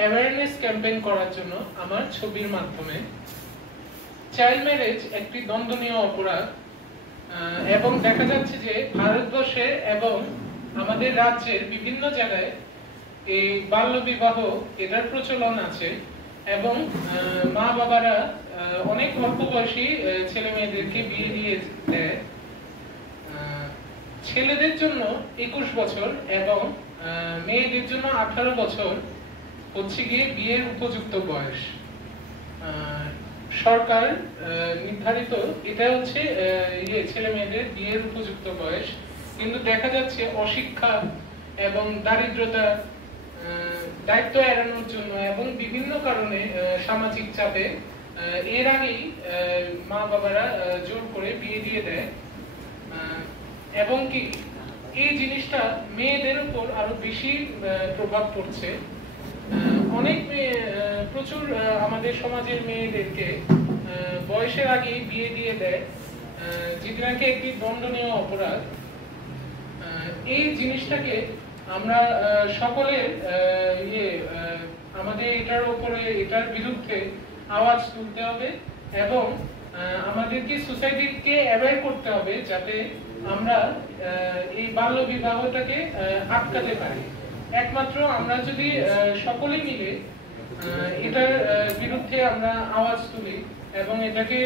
Awareness campaign করার জন্য আমার ছবির মাধ্যমে চাইল্ড ম্যারেজ একটি দণ্ডনীয় অপরাধ এবং দেখা যাচ্ছে যে ভারতবর্ষে এবং আমাদের রাজ্যের বিভিন্ন জায়গায় এই বাল্য বিবাহ এটার প্রচলন আছে এবং মা বাবারা অনেক অল্প বয়সী ছেলে মেয়েদেরকে বিয়ে দিয়ে দেয়। ছেলেদের জন্য 21 বছর এবং মেয়েদের জন্য 18 বছর হচ্ছে গিয়ে বিয়ের উপযুক্ত বয়স। সরকার নির্ধারিত এটা হচ্ছে ছেলে মেয়েদের বিয়ের উপযুক্ত বয়স, কিন্তু দেখা যাচ্ছে অশিক্ষা এবং দারিদ্রতা, দায়িত্ব এড়ানোর জন্য এবং বিভিন্ন কারণে সামাজিক চাপে এর আগেই মা বাবারা জোর করে বিয়ে দিয়ে দেয় এবং কি এই জিনিসটা মেয়েদের উপর আরো বেশি প্রভাব পড়ছে। অনেক মেয়ে প্রচুর আমাদের সমাজের মেয়েদেরকে বয়সের আগেই বিয়ে দিয়ে দেয়, যেটা নাকি একটি দণ্ডনীয় অপরাধ। এই জিনিসটাকে আমরা সকলের আমাদের এটার বিরুদ্ধে আওয়াজ তুলতে হবে এবং আমাদেরকে সোসাইটিকে অ্যাওয়্যার করতে হবে যাতে আমরা এই বাল্য বিবাহটাকে আটকাতে পারি। একমাত্র আমরা যদি সকলে মিলে এটার বিরুদ্ধে আমরা আওয়াজ তুলি এবং এটাকে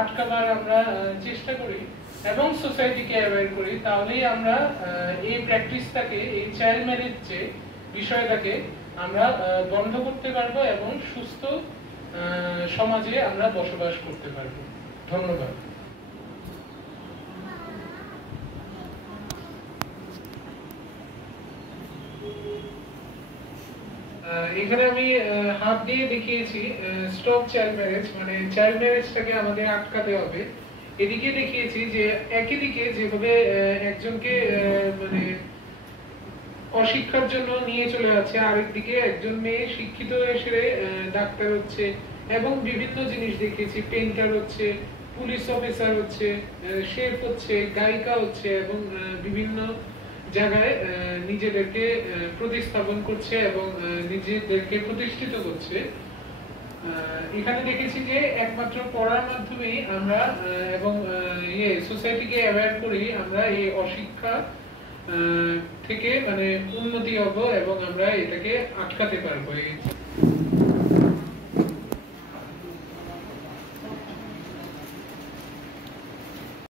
আটকাবার আমরা চেষ্টা করি এবং সোসাইটিকে অ্যাওয়্যার করি, তাহলেই আমরা এই প্র্যাকটিসটাকে, এই চাইল্ড ম্যারেজ যে বিষয়টাকে আমরা বন্ধ করতে পারবো এবং সুস্থ সমাজে আমরা বসবাস করতে পারবো। ধন্যবাদ। এখানে আমি হাত দিয়ে দেখিয়েছি স্টপ চাইল্ড ম্যারেজ, মানে চাইল্ড ম্যারেজটাকে আমাদের আটকাতে হবে। এদিকে দেখিয়েছি যে একই দিকে যেভাবে একজনকে মানে অশিক্ষার জন্য নিয়ে চলে যাচ্ছে, আরেকদিকে একজন মেয়ে শিক্ষিত হয়ে ডাক্তার হচ্ছে এবং বিভিন্ন জিনিস দেখিয়েছি, পেইন্টার হচ্ছে, পুলিশ অফিসার হচ্ছে, শেফ হচ্ছে, গায়িকা হচ্ছে এবং বিভিন্ন জায়গায় নিজেদেরকে প্রতিস্থাপন করছে এবং নিজেদেরকে প্রতিষ্ঠিত করছে। এখানে দেখেছি যে একমাত্র পড়ার মাধ্যমেই আমরা এবং সোসাইটিকে অ্যাওয়্যার করি, আমরা এই অশিক্ষা থেকে মানে উন্নতি হব এবং আমরা এটাকে আটকাতে পারবো।